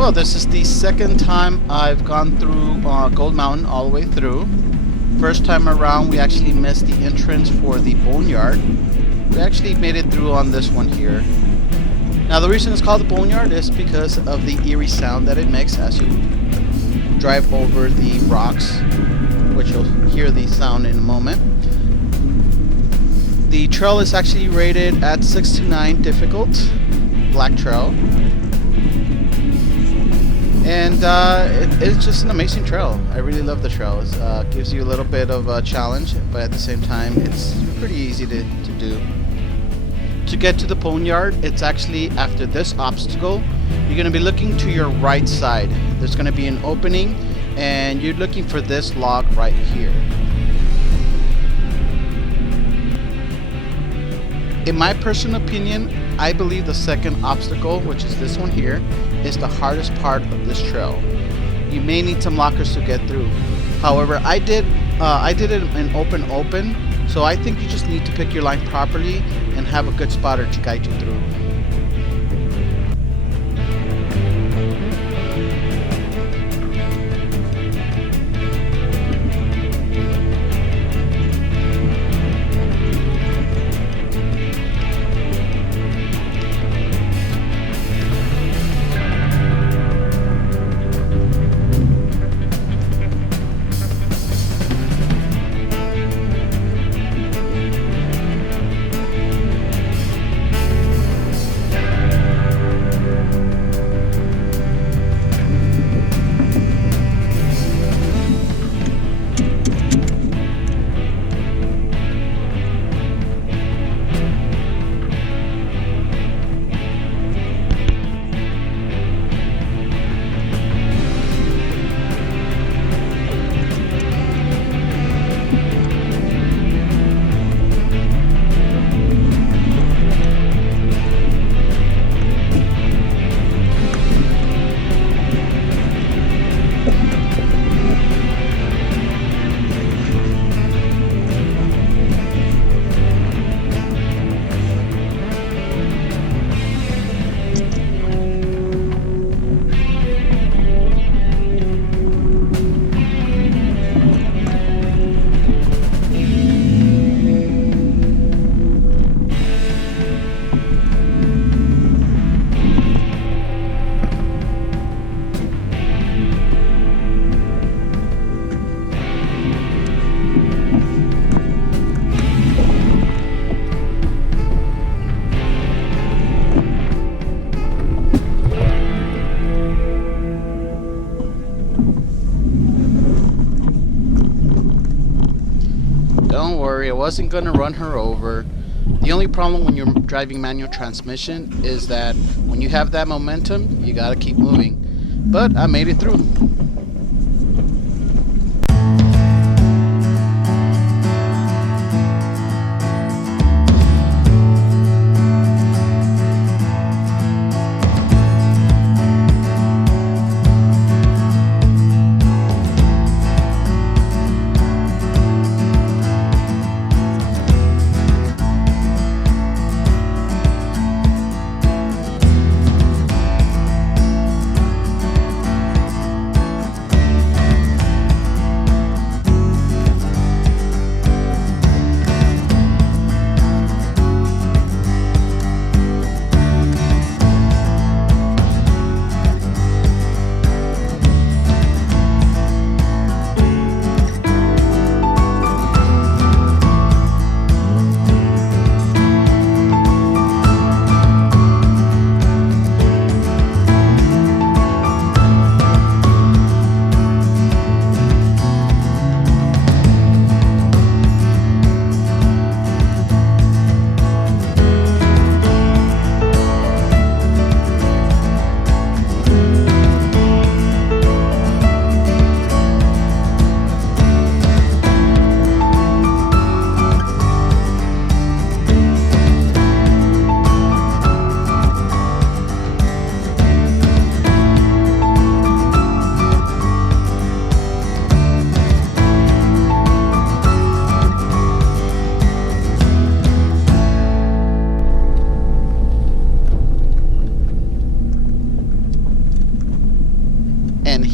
Well, this is the second time I've gone through Gold Mountain all the way through. First time around, we actually missed the entrance for the Boneyard. We actually made it through on this one here. Now, the reason it's called the Boneyard is because of the eerie sound that it makes as you drive over the rocks, which you'll hear the sound in a moment. The trail is actually rated at 6 to 9 difficult, Black Trail. And it's just an amazing trail. I really love the trail. It gives you a little bit of a challenge, but at the same time, it's pretty easy to do. To get to the Boneyard, it's actually after this obstacle. You're going to be looking to your right side. There's going to be an opening, and you're looking for this log right here. In my personal opinion, I believe the second obstacle, which is this one here, is the hardest part of this trail. You may need some lockers to get through. However, I did it in open, so I think you just need to pick your line properly and have a good spotter to guide you through. Don't worry, I wasn't gonna run her over. The only problem when you're driving manual transmission is that when you have that momentum, you gotta keep moving. But I made it through.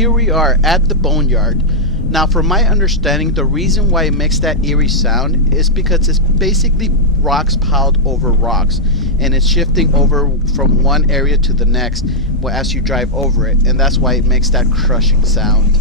here we are at the boneyard. Now, from my understanding, the reason why it makes that eerie sound is because it's basically rocks piled over rocks, and it's shifting over from one area to the next as you drive over it, and that's why it makes that crushing sound.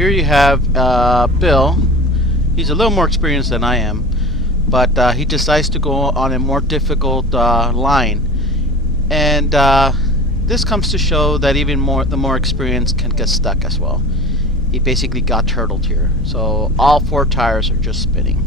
here you have Bill. He's a little more experienced than I am, but he decides to go on a more difficult line. And this comes to show that even the more experienced can get stuck as well. He basically got turtled here. So all 4 tires are just spinning.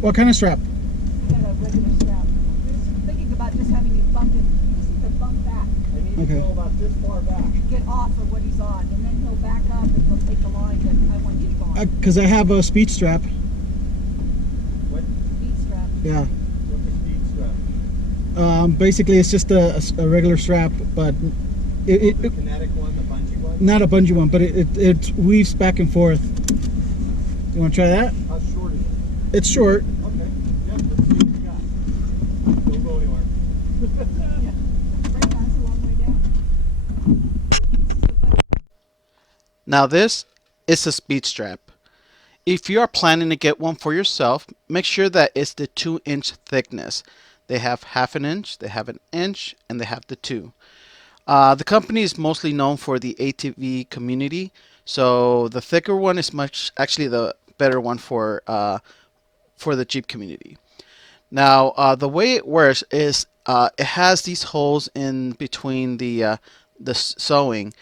What kind of strap? We got a regular strap. Just thinking about just having you bump it. Just need to bump back. I need to go about this far back. Get off of what he's on, and then he'll back up and he'll take the line that I want you to go on. Because I have a speed strap. What? Speed strap. Yeah. What's a speed strap? Basically, it's just a regular strap, but The kinetic one, the bungee one? not a bungee one, but it weaves back and forth. You want to try that? How short is it? It's short. Okay. Yeah, let's see what you got. Don't go anywhere. Right, that's a long way down. Now this is a speed strap. If you are planning to get one for yourself, make sure that it's the 2-inch thickness. They have 1/2 inch, they have 1 inch, and they have the 2. The company is mostly known for the ATV community, so the thicker one is actually the better one for the Jeep community. Now, the way it works is it has these holes in between the sewing,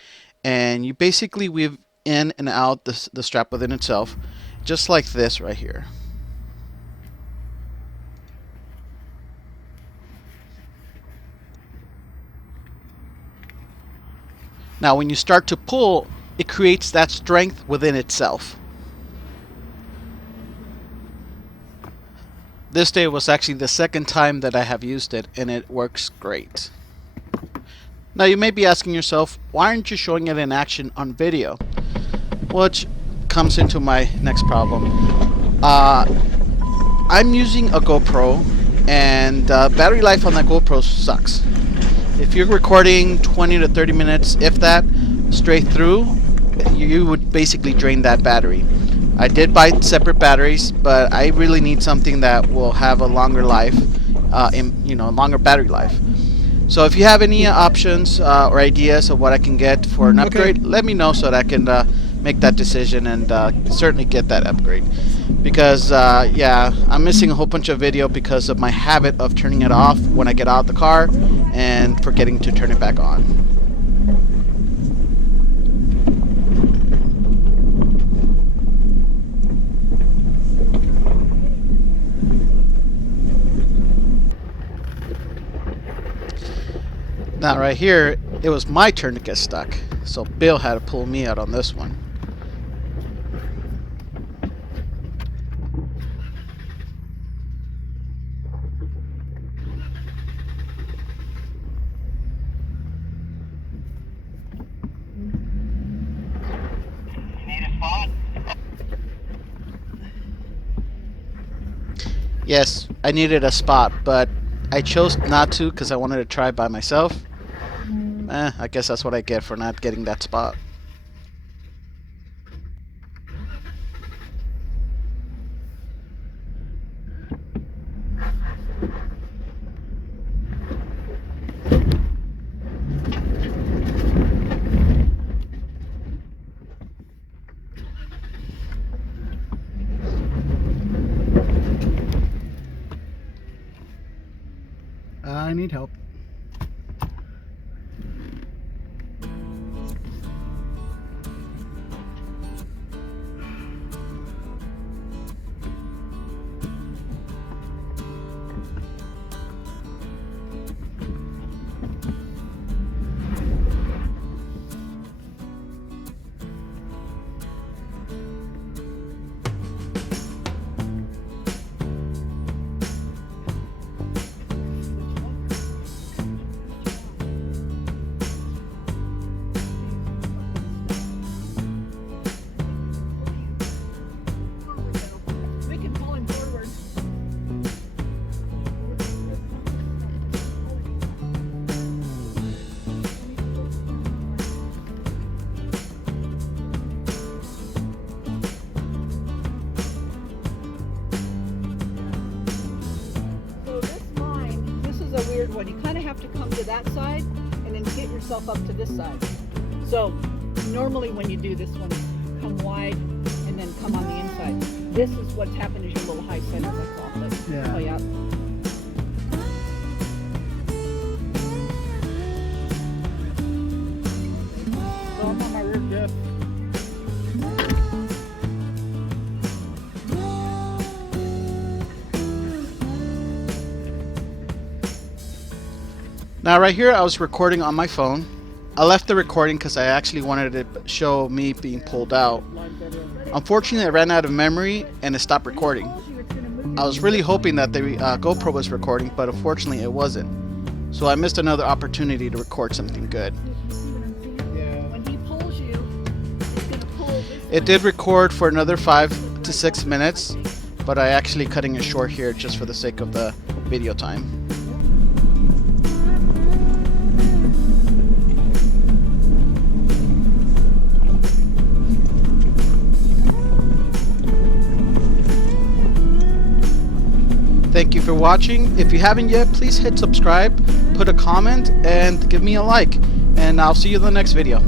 and you basically weave in and out the strap within itself, just like this right here. Now, when you start to pull, it creates that strength within itself. This day was actually the second time that I have used it, and it works great. Now you may be asking yourself, why aren't you showing it in action on video? Which comes into my next problem. I'm using a GoPro, and battery life on that GoPro sucks. If you're recording 20 to 30 minutes, if that, straight through, you would basically drain that battery. I did buy separate batteries, but I really need something that will have a longer life, longer battery life. So if you have any options or ideas of what I can get for an upgrade, let me know so that I can make that decision and certainly get that upgrade. Because yeah, I'm missing a whole bunch of video because of my habit of turning it off when I get out of the car and forgetting to turn it back on. Now right here, it was my turn to get stuck, so Bill had to pull me out on this one. Yes, I needed a spot, but I chose not to because I wanted to try by myself. I guess that's what I get for not getting that spot. I need help. weird one. You kind of have to come to that side and then get yourself up to this side. So normally when you do this one, come wide and then come on the inside. This is what's happened is your little high center. That's all. Let's Yeah. play out. So I'm on my rear grip. Now right here I was recording on my phone. I left the recording because I actually wanted to show me being pulled out. Unfortunately I ran out of memory and it stopped recording. I was really hoping that the GoPro was recording, but unfortunately it wasn't. So I missed another opportunity to record something good. When he pulls you, he's gonna pull this It did record for another 5 to 6 minutes, but I actually cutting it short here just for the sake of the video time. Thank you for watching. If you haven't yet, please hit subscribe, put a comment, and give me a like. And I'll see you in the next video.